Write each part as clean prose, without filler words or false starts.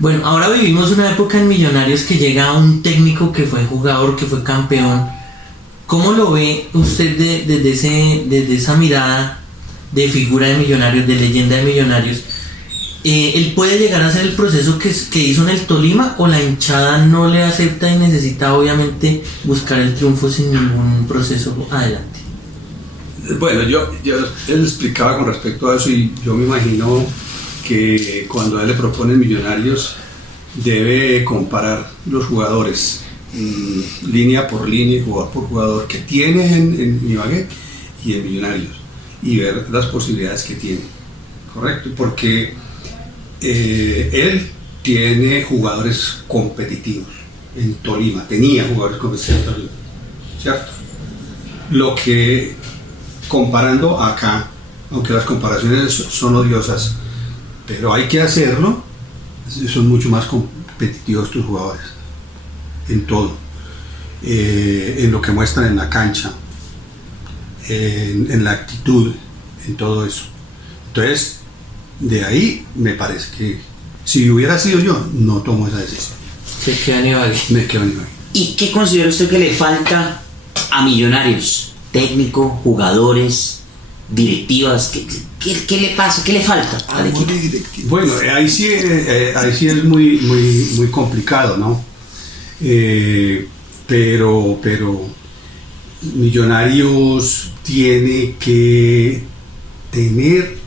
Bueno, ahora vivimos una época en Millonarios que llega un técnico que fue jugador, que fue campeón. ¿Cómo lo ve usted desde esa mirada de figura de Millonarios, de leyenda de Millonarios? ¿Él puede llegar a hacer el proceso que hizo en el Tolima, o la hinchada no le acepta y necesita obviamente buscar el triunfo sin ningún proceso adelante? Bueno, él explicaba con respecto a eso, y yo me imagino que cuando a él le proponen Millonarios debe comparar los jugadores línea por línea, jugador por jugador, que tiene en Ibagué y en Millonarios, y ver las posibilidades que tiene, ¿correcto? Porque él tiene jugadores competitivos en Tolima, tenía jugadores competitivos en Tolima, ¿cierto? Lo que, comparando acá, aunque las comparaciones son odiosas, pero hay que hacerlo, son mucho más competitivos tus jugadores en todo, en lo que muestran en la cancha, en la actitud, en todo eso. Entonces, de ahí me parece que si hubiera sido yo, no tomo esa decisión. Se queda en Ibagué. Me quedo en Ibagué. ¿Y qué considera usted que le falta a Millonarios? Técnico, jugadores, directivas, ¿qué le pasa? ¿Qué le falta al equipo? Bueno, ahí sí es muy complicado, ¿no? Pero Millonarios tiene que tener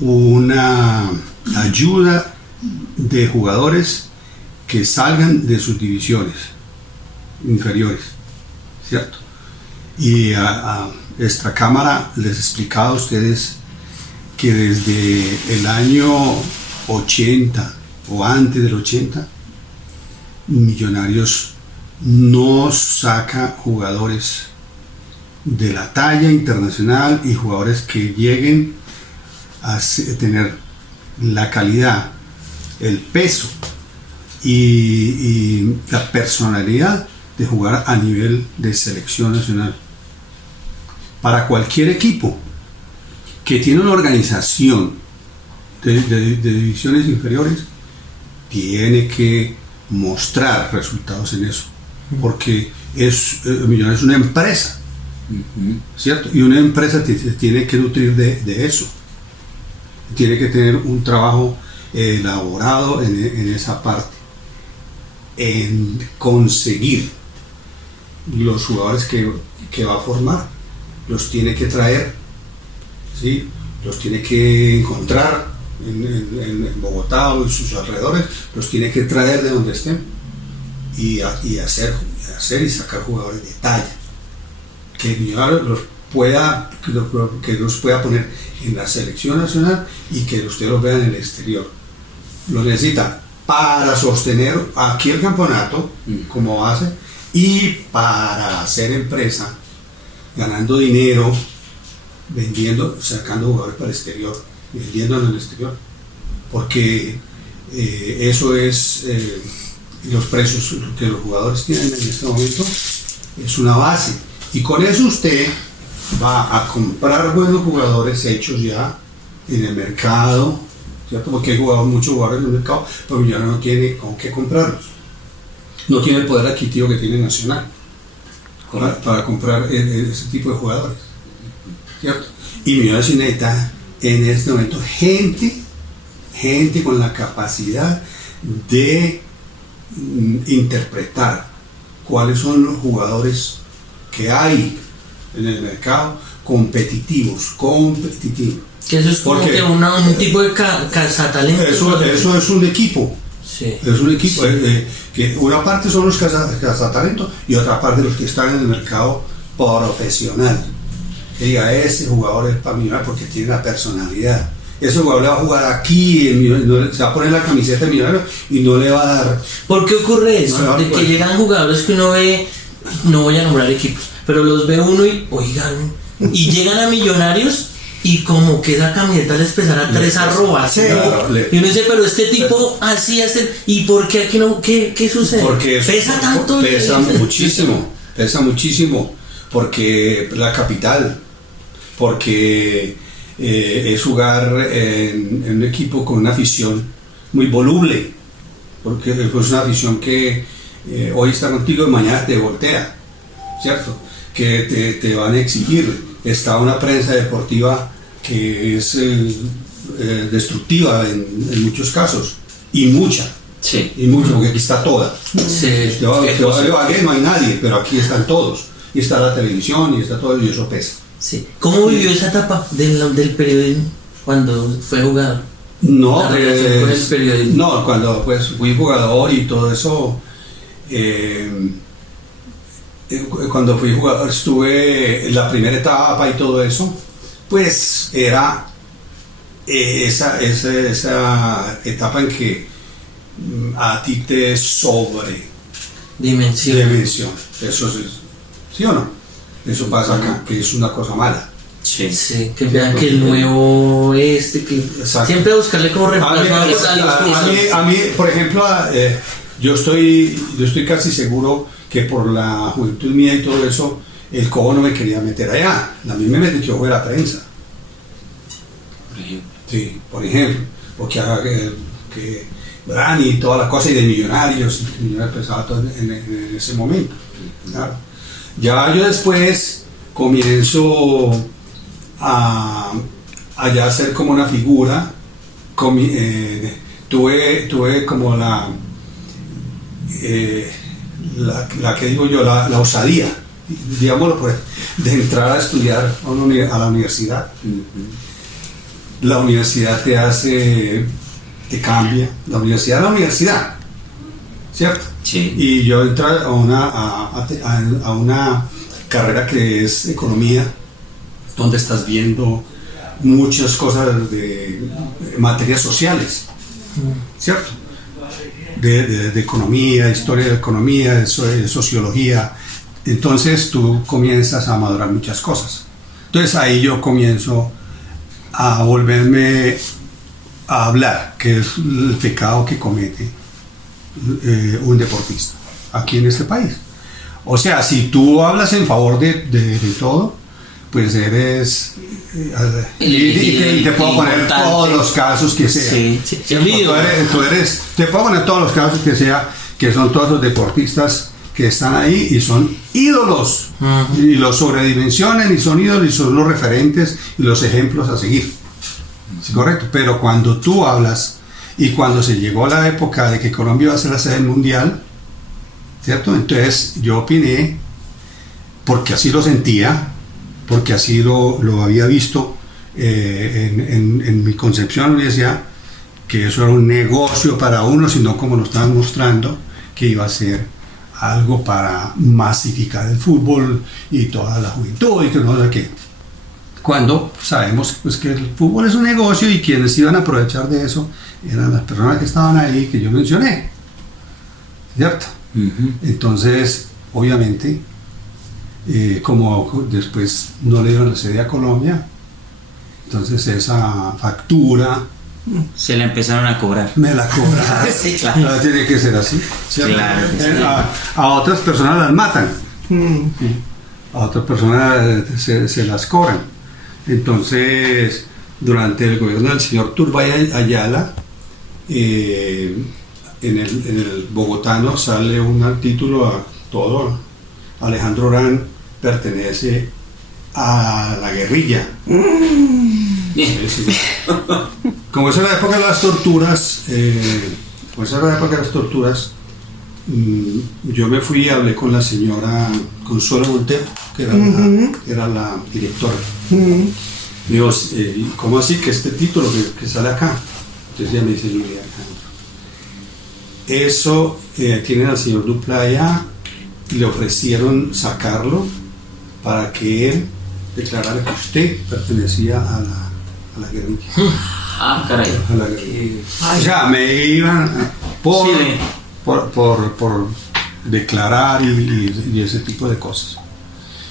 una ayuda de jugadores que salgan de sus divisiones inferiores, ¿cierto? Y a esta cámara les explicaba a ustedes que desde el año 80 o antes del 80, Millonarios no saca jugadores de la talla internacional y jugadores que lleguen a tener la calidad, el peso y la personalidad de jugar a nivel de selección nacional. Para cualquier equipo que tiene una organización de divisiones inferiores, tiene que mostrar resultados en eso, porque Millonarios es una empresa, ¿cierto? Y una empresa tiene que nutrir de eso, tiene que tener un trabajo elaborado en esa parte, en conseguir los jugadores que va a formar, los tiene que traer, ¿sí? Los tiene que encontrar en Bogotá o en sus alrededores, los tiene que traer de donde estén y hacer y sacar jugadores de talla, que los pueda poner en la selección nacional y que ustedes los vean en el exterior. Lo necesita para sostener aquí el campeonato como base y para hacer empresa, ganando dinero, vendiendo, sacando jugadores para el exterior, vendiendo en el exterior, porque eso es los precios que los jugadores tienen en este momento, es una base, y con eso usted va a comprar buenos jugadores hechos ya en el mercado, ¿cierto? Porque hay muchos jugadores en el mercado, pero ya no tiene con qué comprarlos, no tiene el poder adquisitivo que tiene Nacional para comprar ese tipo de jugadores, ¿cierto? Y Millonarios necesita en este momento gente con la capacidad de interpretar cuáles son los jugadores que hay en el mercado competitivos. Que eso es como que un tipo de cazatalento. Eso es un equipo. Sí. Es un equipo. Que una parte son los cazatalentos y otra parte los que están en el mercado profesional. Que diga, ese jugador es para Millonarios porque tiene la personalidad. Ese jugador le va a jugar aquí, se va a poner la camiseta de Millonarios y no le va a dar. ¿Por qué ocurre eso? No, de que llegan jugadores que uno ve, no voy a nombrar equipos, pero los ve uno y, oigan, y llegan a Millonarios y como que esa camiseta les pesará 3 arrobas. Y uno dice, pero este tipo así hace, ¿y por qué aquí no? ¿Qué sucede? Porque pesa tanto. Pesa muchísimo, porque la capital, porque es jugar en un equipo con una afición muy voluble, porque pues, es una afición que hoy está contigo y mañana te voltea, ¿cierto? Que te van a exigir. Está una prensa deportiva que es destructiva en muchos casos, y mucha, porque aquí está toda. Sí. Te va de Ibagué, no hay nadie, pero aquí están todos, y está la televisión, y está todo, y eso pesa. Sí. ¿Cómo vivió esa etapa del periodismo cuando fue jugador? No, La relación con el periodismo. no, cuando pues fui jugador y todo eso, cuando fui jugador estuve en la primera etapa y todo eso, pues era esa etapa en que a ti te dimensión. Eso es, ¿sí o no? Eso pasa acá, que es una cosa mala. Sí, que vean que el nuevo que Exacto. siempre buscarle como reemplazo a mí, por ejemplo, yo estoy casi seguro que por la juventud mía y todo eso, el Cobo no me quería meter allá. A mí me metió fue la prensa. Sí, por ejemplo, porque que Brani y toda la cosa, y de Millonarios empezaba todo en ese momento. Claro. Ya yo después comienzo a ya ser como una figura, tuve como la que digo yo, la osadía, digámoslo, de entrar a estudiar a la universidad. La universidad te cambia, la universidad, ¿cierto? Sí. Y yo entré a una carrera que es economía, donde estás viendo muchas cosas de materias sociales, ¿cierto? De economía, historia de economía, de sociología. Entonces tú comienzas a madurar muchas cosas. Entonces ahí yo comienzo a volverme a hablar, que es el pecado que comete un deportista aquí en este país. O sea, si tú hablas en favor de todo, pues eres y te puedo poner todos los casos que sea. Te puedo poner todos los casos que sea, que son todos los deportistas que están ahí y son ídolos, y los sobredimensionan y son ídolos y son los referentes y los ejemplos a seguir. ¿Sí? Correcto. Pero cuando tú hablas, y cuando se llegó la época de que Colombia iba a ser la sede del mundial, ¿cierto? Entonces yo opiné, porque así lo sentía, porque así lo había visto en mi concepción de la universidad, que eso era un negocio para uno, sino como lo estaban mostrando, que iba a ser algo para masificar el fútbol y toda la juventud y que no sé qué. Cuando sabemos pues, que el fútbol es un negocio, y quienes iban a aprovechar de eso eran las personas que estaban ahí, que yo mencioné, ¿cierto? Entonces, obviamente, como después no le dieron la sede a Colombia, entonces esa factura se la empezaron a cobrar. me la cobraron. Sí, claro. Tiene que ser así, ¿cierto? Claro que sí. A otras personas las matan, a otras personas se las cobran. Entonces, durante el gobierno del señor Turbay Ayala, en el Bogotano sale un título a todo: Alejandro Orán pertenece a la guerrilla. Sí. Como esa era la época de las torturas, yo me fui y hablé con la señora Consuelo Montero, que era la directora. Digo, ¿cómo así que este título que sale acá? Entonces ella me dice: Lilia, eso tienen al señor Duplaya, y le ofrecieron sacarlo para que él declarara que usted pertenecía a la guerrilla. Ah, caray. A la guerrilla. O sea, me iban por declarar y ese tipo de cosas.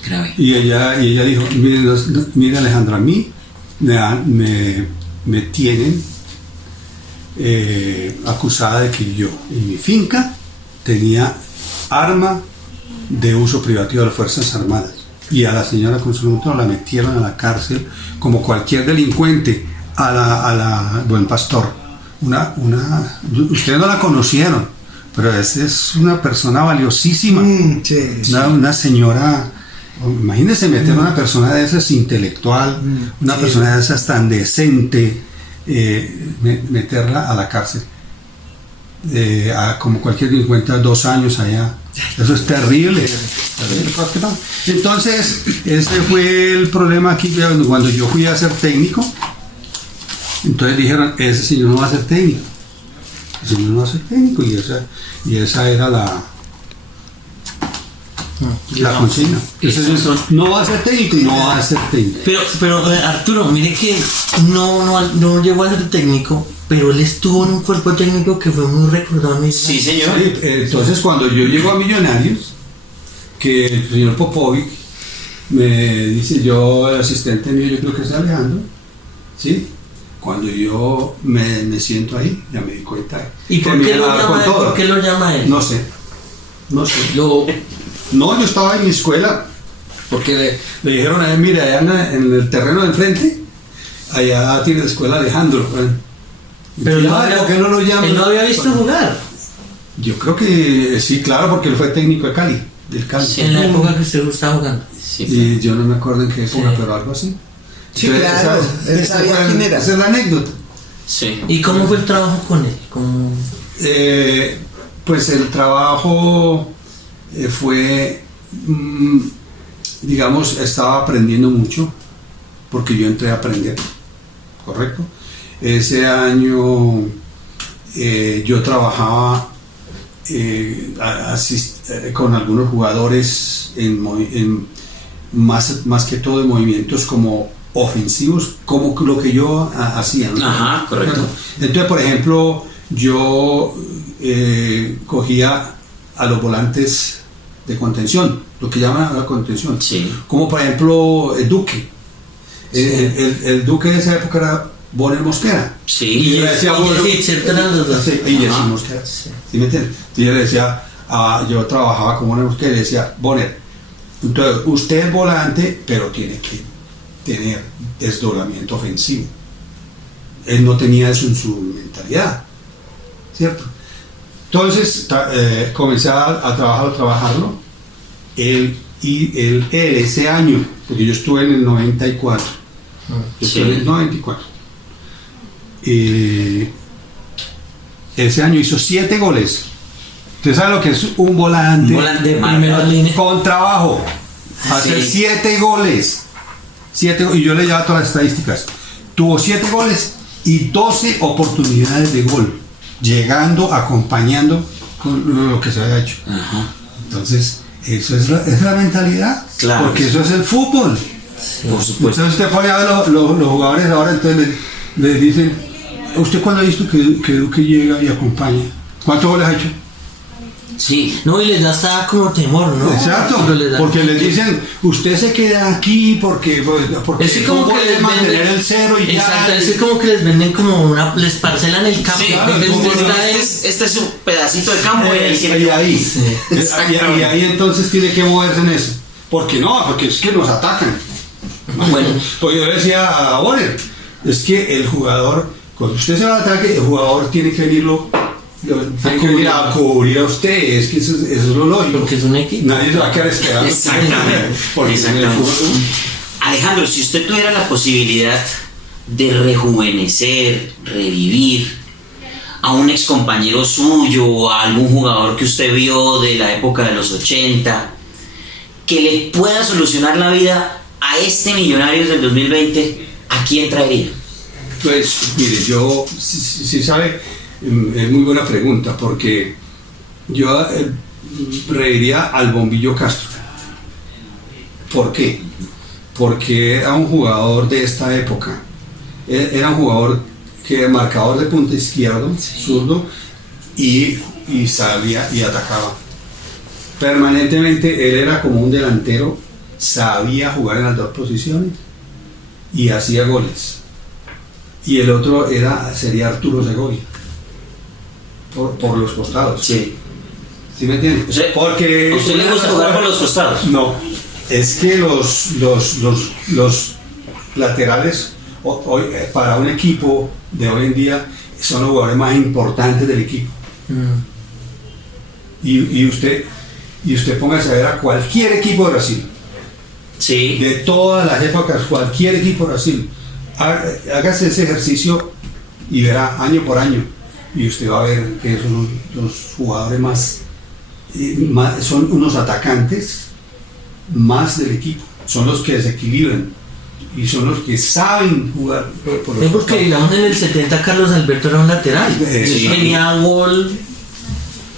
Grave. Y ella dijo: mire Alejandro, a mí me tienen acusada de que yo en mi finca tenía arma de uso privativo de las Fuerzas Armadas, y a la señora Consuelo la metieron a la cárcel como cualquier delincuente, a la Buen Pastor, ustedes no la conocieron, pero es una persona valiosísima, Sí. una señora. Imagínense meter a una persona de esas intelectual, una Sí. persona de esas tan decente, meterla a la cárcel. Como cualquier delincuente, 2 años allá. Eso es terrible. Entonces, ese fue el problema aquí cuando yo fui a ser técnico. Entonces dijeron, ese señor no va a ser técnico. El señor no va a ser técnico. Y esa era la consigna. No va a ser técnico y no va a ser técnico. Pero Arturo, mire que no llegó a ser técnico, pero él estuvo en un cuerpo técnico que fue muy recordado en Millonarios. Sí, señor. Sí, entonces cuando yo llego a Millonarios, que el señor Popovic me dice, el asistente mío, yo creo que es Alejandro, ¿sí? Cuando yo me siento ahí, ya me di cuenta. ¿Y por qué lo llama él? No sé. Yo estaba en mi escuela, porque le dijeron a él, mira, allá en el terreno de enfrente, allá tiene la escuela Alejandro. Pero ¿por qué no lo llaman? Él no había visto jugar. Yo creo que sí, claro, porque él fue técnico de Cali, del Cali. Sí, en la época que usted estaba jugando. Sí, Y yo no me acuerdo en qué época, Sí. pero algo así. Sí, claro, él sabía quién era. Esa es la anécdota. sí. ¿Y cómo fue el trabajo con él? Pues el trabajo fue, digamos, estaba aprendiendo mucho, porque yo entré a aprender, ¿correcto? Ese año yo trabajaba con algunos jugadores más que todo en movimientos como ofensivos, como lo que yo hacía, ¿no? Ajá, correcto. Entonces, por ejemplo, yo cogía a los volantes de contención, lo que llaman la contención, Sí. como por ejemplo el Duque. El Duque de esa época era Bonner Mosquera. Sí. Y yo le decía, y Jesse Ajá. Mosquera. ¿Sí me entiendes? Entonces yo le decía, yo trabajaba con Bonner Mosquera y le decía, Bonner, entonces usted es volante, pero tiene que tener desdoblamiento ofensivo. Él no tenía eso en su mentalidad, ¿cierto? Entonces comencé a trabajarlo. Él ese año, porque yo estuve en el 94. Yo estuve en el 94. Ese año hizo 7 goles. ¿Usted sabe lo que es un volante? Un volante de primera línea. Con trabajo. Hacer Sí. 7 goles. Y yo le llevaba todas las estadísticas. Tuvo 7 goles y 12 oportunidades de gol. Llegando, acompañando con lo que se había hecho. Ajá. Entonces, eso es la mentalidad. Claro. Porque eso es el fútbol. Por supuesto. Entonces usted pone a ver los jugadores ahora, entonces le dicen, ¿usted cuándo ha visto que Duque llega y acompaña? ¿Cuántos goles ha hecho? Sí. No, y les da hasta como temor, ¿no? Exacto, Pero les da- porque les dicen, usted se queda aquí porque Es que el como fútbol que les es mantener venden, el cero y exacto, ya. es que como que les venden como les parcelan el campo. Sí, claro, Entonces, el fútbol usted está en- este es un pedacito de campo y ahí Y tiene- ahí, Sí. y ahí entonces tiene que moverse en eso. Porque es que nos atacan. Bueno. Pues yo le decía a Bonner, es que el jugador, cuando usted se va al ataque, el jugador tiene que venir a cubrir a usted, es que eso es lo lógico. Porque es un equipo. Nadie se va a quedar esperando. Exactamente. Porque en el Exactamente. fútbol, Alejandro, si usted tuviera la posibilidad de rejuvenecer, revivir a un ex compañero suyo o a algún jugador que usted vio de la época de los 80, que le pueda solucionar la vida a este Millonarios del 2020, ¿a quién traería? pues mire, yo, si sabe, es muy buena pregunta, porque yo reiría al Bombillo Castro. ¿Por qué? Porque era un jugador de esta época. Era un jugador que era marcador de punta izquierdo, zurdo, y salía y atacaba. Permanentemente él era como un delantero, sabía jugar en las dos posiciones y hacía goles. Y el otro sería Arturo Segovia, por los costados. Sí. ¿Sí me entiendes? O sea, Porque ¿a usted le gusta jugar por los costados? no, es que los laterales hoy, para un equipo de hoy en día son los jugadores más importantes del equipo. Y usted póngase a ver a cualquier equipo de Brasil, Sí. de todas las épocas, cualquier equipo de Brasil, hágase ese ejercicio y verá año por año, y usted va a ver que son los jugadores más, son unos atacantes más del equipo, son los que desequilibran y son los que saben jugar por los Es porque costados. digamos en el 70 Carlos Alberto era un lateral, Sí. tenía gol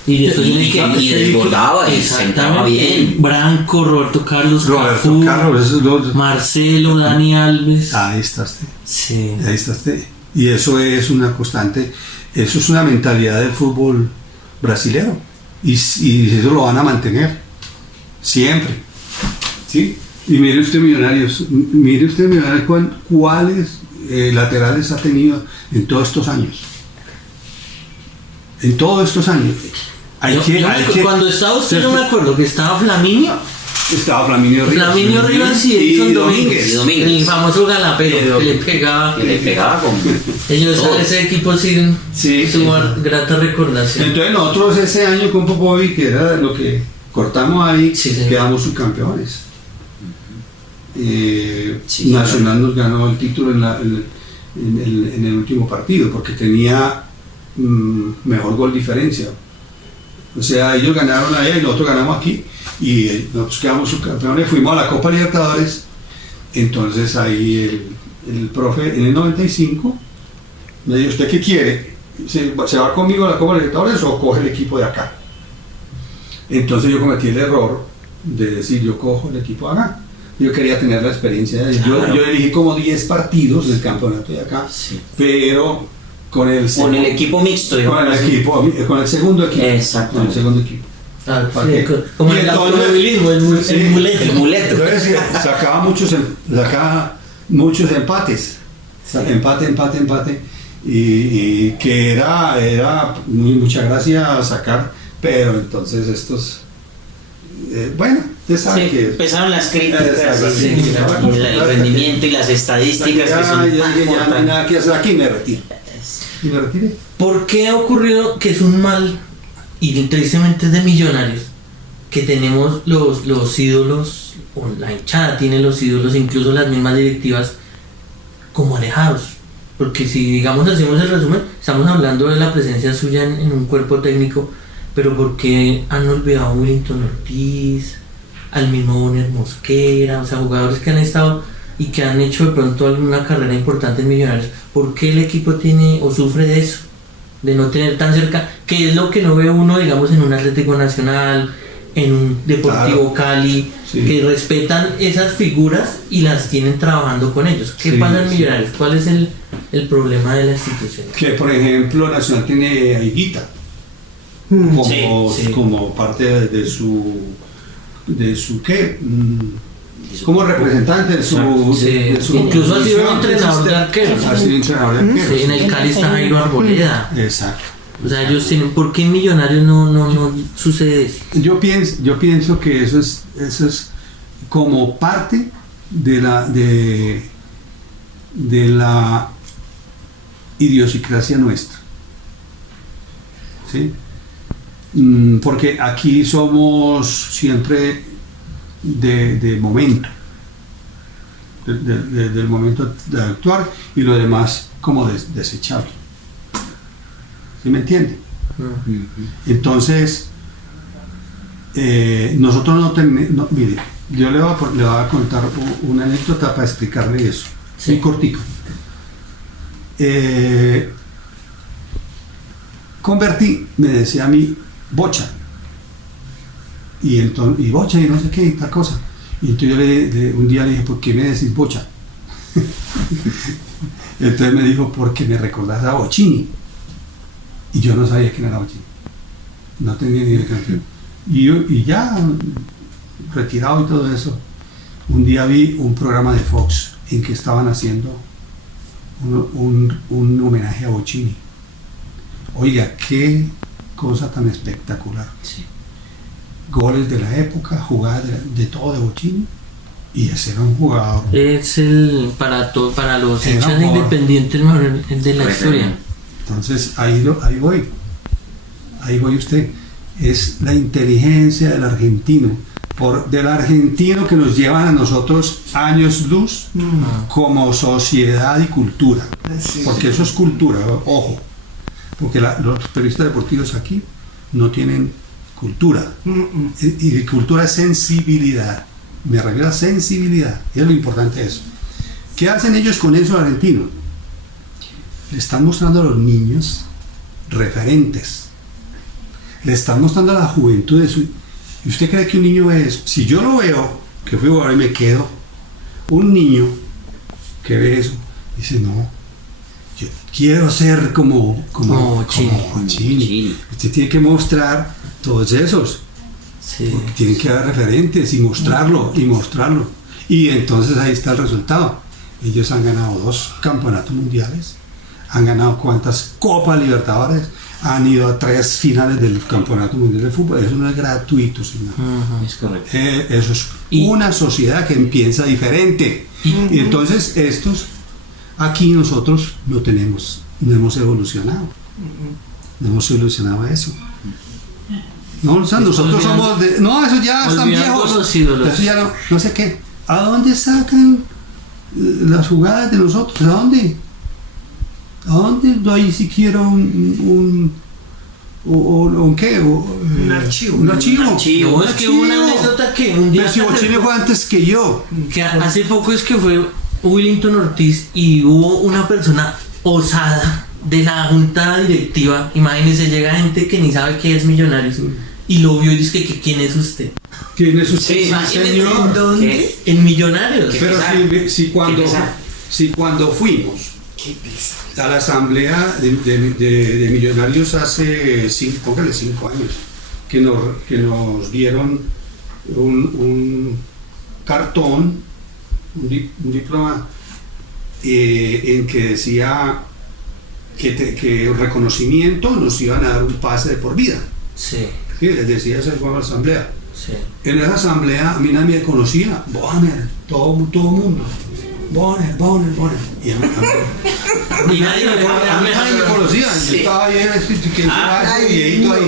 y después Y- viene que- y desbordaba, y sentaba bien. Branco, Roberto Carlos, Roberto Cafú, Carlos, esos dos. Marcelo, Dani Alves. Ahí está usted. Sí. Ahí está usted. Y eso es una constante, eso es una mentalidad del fútbol brasilero. Y eso lo van a mantener siempre. ¿Sí? Y mire usted Millonarios, cuáles laterales ha tenido en todos estos años. En todos estos años. Cuando estaba usted, no me acuerdo que estaba Flaminio. Estaba Flaminio Rivas y Edson Domínguez. Domínguez. El famoso galapero que le pegaba. Que le pegaba con... Ellos, todo. ese equipo sí, Sí, tuvo sí. grata recordación. Entonces nosotros ese año con Popovic, que era lo que cortamos ahí, Sí, sí. quedamos subcampeones. Sí, Nacional nos ganó el título en el último partido porque tenía mejor gol diferencia. O sea, ellos ganaron allá y nosotros ganamos aquí y nosotros quedamos subcampeones, fuimos a la Copa Libertadores. Entonces ahí el profe en el 95 me dijo: ¿usted qué quiere? ¿Se va conmigo a la Copa Libertadores o coge el equipo de acá? Entonces yo cometí el error de decir: yo cojo el equipo de acá. Yo quería tener la experiencia. Claro. Yo elegí como 10 partidos del campeonato de acá, Sí. pero con el equipo mixto, digamos con el así. equipo, con el segundo equipo. Exacto. Con el segundo equipo. Ah, ¿Para sí, qué? como Y el entonces- automovilismo, el Sí, muleto. El muleto. Entonces sacaba muchos empates. Empate. Y que era mucha gracia sacar, pero entonces estos. Bueno, usted sabe Sí, que. empezaron las críticas Exacto, y sí. el rendimiento y las estadísticas que son tan ya no hay importantes. nada que hacer aquí, me retiro. Y me retiré. ¿Por qué ha ocurrido que es un mal, y tristemente es de Millonarios, que tenemos los ídolos, o la hinchada tiene los ídolos, incluso las mismas directivas, como alejados? Porque si, digamos, hacemos el resumen, estamos hablando de la presencia suya en un cuerpo técnico, pero ¿por qué han olvidado a Willington Ortiz, al mismo Bonner Mosquera, o sea, jugadores que han estado y que han hecho de pronto alguna carrera importante en Millonarios? ¿Por qué el equipo tiene o sufre de eso? De no tener tan cerca, que es lo que no ve uno, digamos, en un Atlético Nacional, en un Deportivo Cali, Sí. que respetan esas figuras y las tienen trabajando con ellos. ¿Qué Sí, pasa en sí. Millonarios? ¿Cuál es el problema de la institución? Que por ejemplo Nacional tiene a Higuita Sí. como parte de su ¿qué? Como representante de su, Sí. de su Incluso ha sido división, entrenador de arqueros. Ha sido entrenador de arqueros. Sí, en el Cali está Jairo Arboleda. Exacto. O sea, ellos tienen. ¿Por qué en Millonarios no sucede eso? Yo pienso que eso es como parte de la idiosincrasia nuestra. ¿Sí? Porque aquí somos siempre de momento, del momento de actuar, y lo demás como desechable. ¿Sí me entiende? Entonces, nosotros no tenemos. Mire, yo le voy a contar una anécdota para explicarle eso. Sí. Muy cortico. Convertí, me decía a mí, Bocha. Y Bocha y no sé qué, y tal cosa. Y entonces yo un día le dije: ¿por qué me decís Bocha? Entonces me dijo: porque me recordás a Bochini. Y yo no sabía quién era Bochini. No tenía ni idea de y ya retirado y todo eso, un día vi un programa de Fox en que estaban haciendo un homenaje a Bochini. Oiga, qué cosa tan espectacular. Sí. Goles de la época, jugadas de todo de Bochini, y ese era un jugador. Es para los Era hinchas un jugador. independientes el mejor de la historia. Entonces ahí voy usted. Es la inteligencia del argentino, del argentino que nos llevan a nosotros años luz como sociedad y cultura, porque eso es cultura, ojo, porque los periodistas deportivos aquí no tienen cultura, y cultura es sensibilidad, me refiero a sensibilidad, es lo importante de eso. ¿Qué hacen ellos con eso argentinos? Le están mostrando a los niños referentes, le están mostrando a la juventud de su... ¿Y usted cree que un niño ve eso? Si yo lo veo, que fui ahora y me quedo, un niño que ve eso, dice, no, yo quiero ser como Chini. Usted tiene que mostrar todos esos, porque tienen que dar referentes y mostrarlo. Y entonces ahí está el resultado. Ellos han ganado 2 campeonatos mundiales, han ganado cuántas Copas Libertadores, han ido a 3 finales del Campeonato Mundial de Fútbol. Eso no es gratuito, señor. Es correcto. Eso es una sociedad que empieza diferente. Y entonces estos, aquí nosotros no hemos evolucionado. No hemos evolucionado a eso. No, o sea, nosotros somos eso ya están viejos. Eso ya no sé qué. ¿A dónde sacan las jugadas de nosotros? ¿A dónde? ¿A dónde? No hay siquiera un archivo. No, es que hubo una anécdota que un día... Pero si Bochini fue antes que yo. Que hace poco es que fue Willington Ortiz y hubo una persona osada de la junta directiva. Imagínense, llega gente que ni sabe qué es Millonarios y lo vio y dice que ¿quién es usted? ¿Quién es usted? Sí, señor. ¿Dónde? En Millonarios. Pero si cuando fuimos a la asamblea de Millonarios hace 5 años, que nos dieron un cartón, un diploma en que decía que el reconocimiento nos iban a dar un pase de por vida. Sí. Sí, les decía eso en la asamblea. Sí. En esa asamblea a mí nadie me conocía, Bonner, todo mundo. Bonner. Y nadie me conocía. Yo estaba ahí, viejito ahí.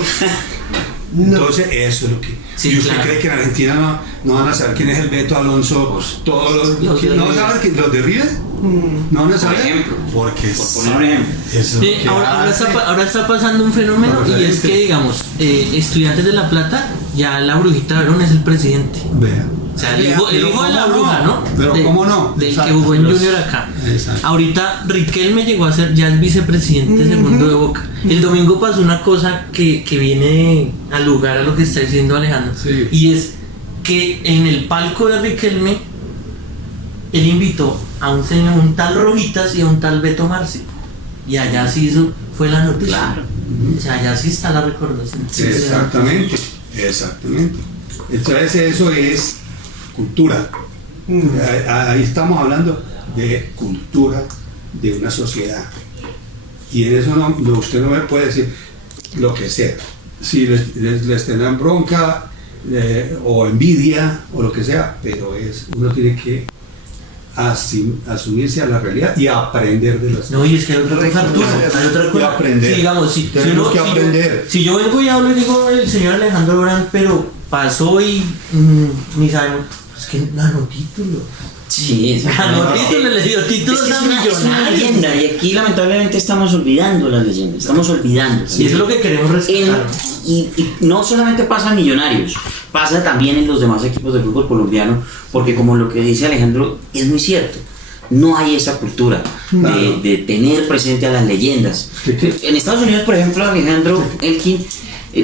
Entonces, eso es lo que... ¿Y usted cree que en Argentina no van a saber quién es el Beto Alonso? Todos los ¿no van a saber los de River? ¿No van a saber? Por ejemplo. Porque por poner un ejemplo. Sí, ahora está pasando un fenómeno y es que, digamos, Estudiantes de La Plata, ya la Brujita Verón es el presidente. Vea. O sea, el hijo de la bruja, ¿no? Pero ¿cómo no? Del que jugó en Junior acá. Exacto. Ahorita Riquelme llegó a ser ya el vicepresidente segundo de Boca. El domingo pasó una cosa que viene al lugar a lo que está diciendo Alejandro. Sí. Y es que en el palco de Riquelme, él invitó a un señor, un tal Rojitas y a un tal Beto Marci. Y allá sí fue la noticia. Claro. O sea, allá sí está la recordación. Exactamente. Entonces eso es cultura. Ahí estamos hablando de cultura de una sociedad. Y en eso usted no me puede decir lo que sea. Si les tendrán bronca o envidia o lo que sea, pero uno tiene que asumirse a la realidad y aprender de las No, y es que hay otra cosa, Arturo, hay otra cosa. Y aprender. Sí, digamos, tenemos que aprender. Si yo vengo y hablo y digo el señor Alejandro Brand, pero pasó y ni sabemos, es que ganó título. Sí, ganó título, le dio títulos es a una Millonarios. leyenda y aquí lamentablemente estamos olvidando las leyendas, estamos olvidando. Y eso es lo que queremos rescatar. Y no solamente pasa en Millonarios, pasa también en los demás equipos de fútbol colombiano, porque como lo que dice Alejandro es muy cierto, no hay esa cultura de tener presente a las leyendas. En Estados Unidos, por ejemplo, Alejandro Elkin,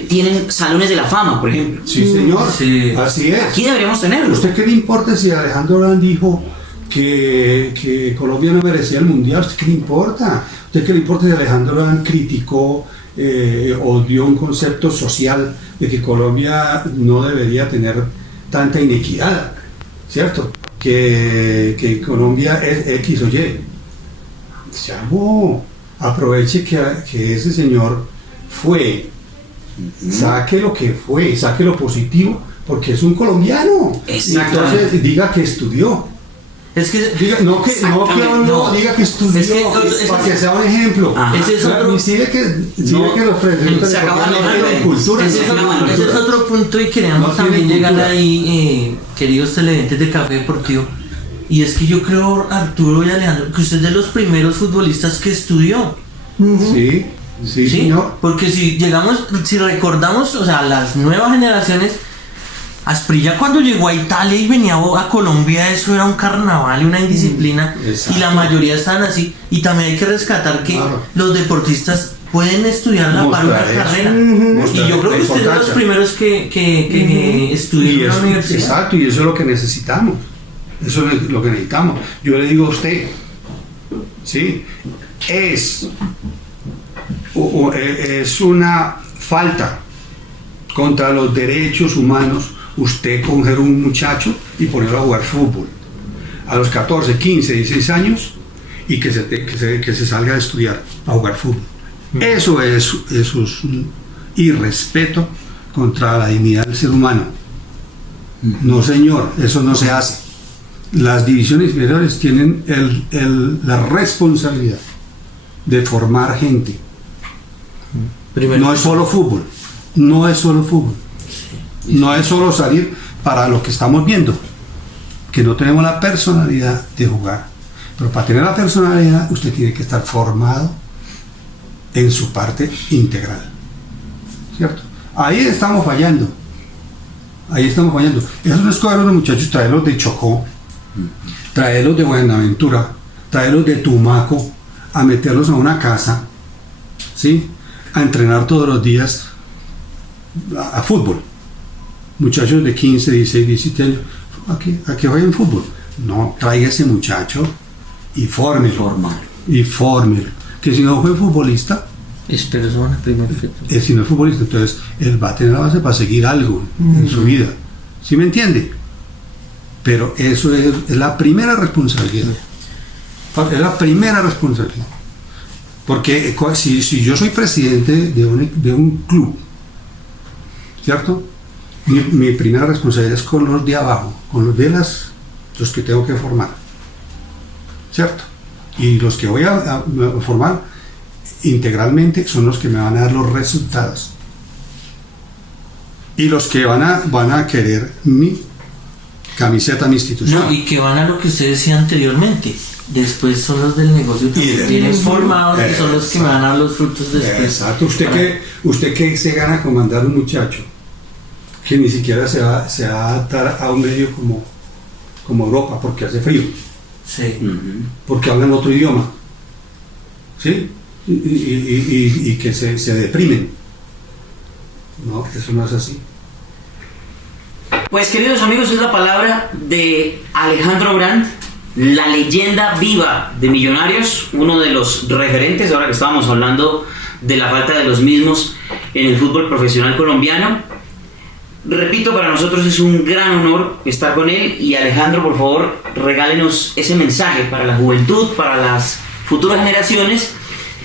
tienen salones de la fama, por ejemplo. Sí, señor. Sí. Así es. Aquí deberíamos tenerlo. ¿Usted qué le importa si Alejandro Brand dijo que Colombia no merecía el mundial? ¿Usted qué le importa? ¿Usted qué le importa si Alejandro Brand criticó o dio un concepto social de que Colombia no debería tener tanta inequidad? ¿Cierto? Que Colombia es X o Y. Aproveche que ese señor fue. Saque lo que fue, saque lo positivo, porque es un colombiano. Exacto. Entonces diga que estudió, Es que No que No. diga que estudió, Es que- para que sea un ejemplo. Ajá. ese es otro, Y sigue que los presidentes Se acaba no de- tienen cultura. ese es otro- ese es otro punto y queríamos No tiene también llegar cultura. ahí, queridos televidentes de Café Deportivo. Y es que yo creo, Arturo y Alejandro, que usted es de los primeros futbolistas que estudió. Sí, sí, ¿Sí? señor. Porque si recordamos, o sea, las nuevas generaciones, Asprilla cuando llegó a Italia y venía a Colombia, eso era un carnaval y una indisciplina, Exacto. y la mayoría estaban así. Y también hay que rescatar que Claro. los deportistas pueden estudiar la par Mostrar una eso. carrera. Mostrar Y yo creo la que usted es de los importancia. primeros que estudió Y en la eso, universidad. exacto, y eso es lo que necesitamos. Eso es lo que necesitamos. Yo le digo a usted, ¿sí? Es una falta contra los derechos humanos usted coger un muchacho y ponerlo a jugar fútbol a los 14, 15, 16 años y que se salga a estudiar a jugar fútbol. Eso es un irrespeto contra la dignidad del ser humano. No, señor, eso no se hace. Las divisiones inferiores tienen la responsabilidad de formar gente. Primero, No es solo fútbol, no es solo fútbol, no es solo salir para lo que estamos viendo, que no tenemos la personalidad de jugar. Pero para tener la personalidad usted tiene que estar formado en su parte integral, ¿cierto? Ahí estamos fallando. Eso no es coger a los muchachos, traerlos de Chocó, traerlos de Buenaventura, traerlos de Tumaco, a meterlos a una casa, ¿sí? A entrenar todos los días a fútbol. Muchachos de 15, 16, 17 años, ¿a qué juegan fútbol? No, traiga ese muchacho y fórmelo. Y fórmelo. Que si no fue futbolista, es persona, primero que todo. si no es futbolista, entonces él va a tener la base para seguir algo en su vida. ¿Sí me entiende? Pero eso es la primera responsabilidad. Es la primera responsabilidad. Porque si yo soy presidente de un club, ¿cierto? Mi primera responsabilidad es con los de abajo, con los que tengo que formar, ¿cierto? Y los que voy a formar integralmente son los que me van a dar los resultados. Y los que van a querer mi camiseta, mi institución. No, y que van a lo que usted decía anteriormente. Después son los del negocio que del vienen negocio. formados y son los que me van a dar los frutos después. Exacto. ¿Usted qué se gana con mandar un muchacho que ni siquiera se va a adaptar a un medio como Europa porque hace frío, Sí. porque hablan otro idioma, ¿sí? Y que se deprimen? No, eso no es así. Pues queridos amigos, es la palabra de Alejandro Brandt, la leyenda viva de Millonarios, uno de los referentes, ahora que estábamos hablando de la falta de los mismos en el fútbol profesional colombiano. Repito, para nosotros es un gran honor estar con él, y Alejandro, por favor, regálenos ese mensaje para la juventud, para las futuras generaciones,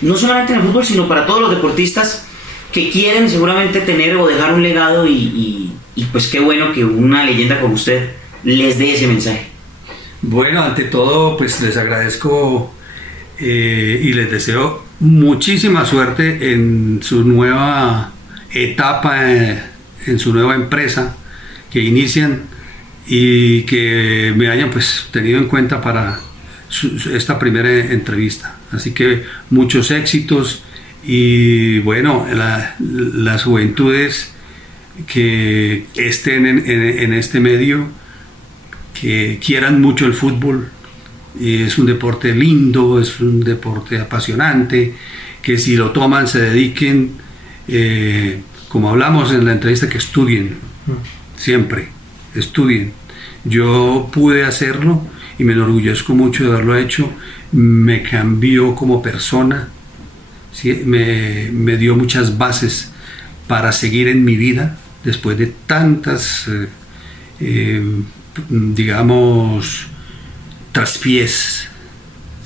no solamente en el fútbol, sino para todos los deportistas que quieren seguramente tener o dejar un legado, y pues qué bueno que una leyenda como usted les dé ese mensaje. Bueno, ante todo, pues les agradezco y les deseo muchísima suerte en su nueva etapa, en su nueva empresa que inician, y que me hayan pues tenido en cuenta para esta primera entrevista. Así que muchos éxitos, y bueno, las juventudes que estén en este medio, que quieran mucho el fútbol. Y es un deporte lindo, es un deporte apasionante, que si lo toman se dediquen, como hablamos en la entrevista, que estudien, siempre estudien. Yo pude hacerlo y me enorgullezco mucho de haberlo hecho. Me cambió como persona, ¿sí? Me dio muchas bases para seguir en mi vida después de tantas digamos, traspiés,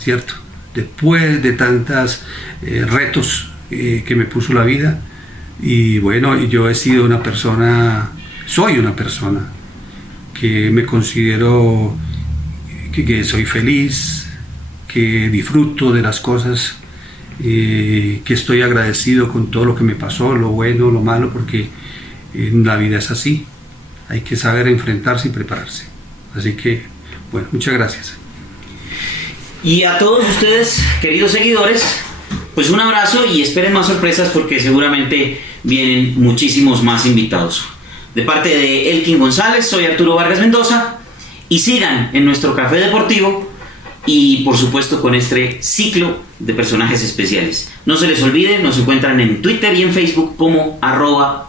¿cierto? Después de tantos retos que me puso la vida. Y bueno, yo soy una persona que me considero que soy feliz, que disfruto de las cosas, que estoy agradecido con todo lo que me pasó, lo bueno, lo malo, porque la vida es así, hay que saber enfrentarse y prepararse. Así que, bueno, muchas gracias. Y a todos ustedes, queridos seguidores, pues un abrazo y esperen más sorpresas porque seguramente vienen muchísimos más invitados. De parte de Elkin González, soy Arturo Vargas Mendoza y sigan en nuestro Café Deportivo y por supuesto con este ciclo de personajes especiales. No se les olvide, nos encuentran en Twitter y en Facebook como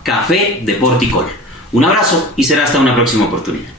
@Café Deporticol. Un abrazo y será hasta una próxima oportunidad.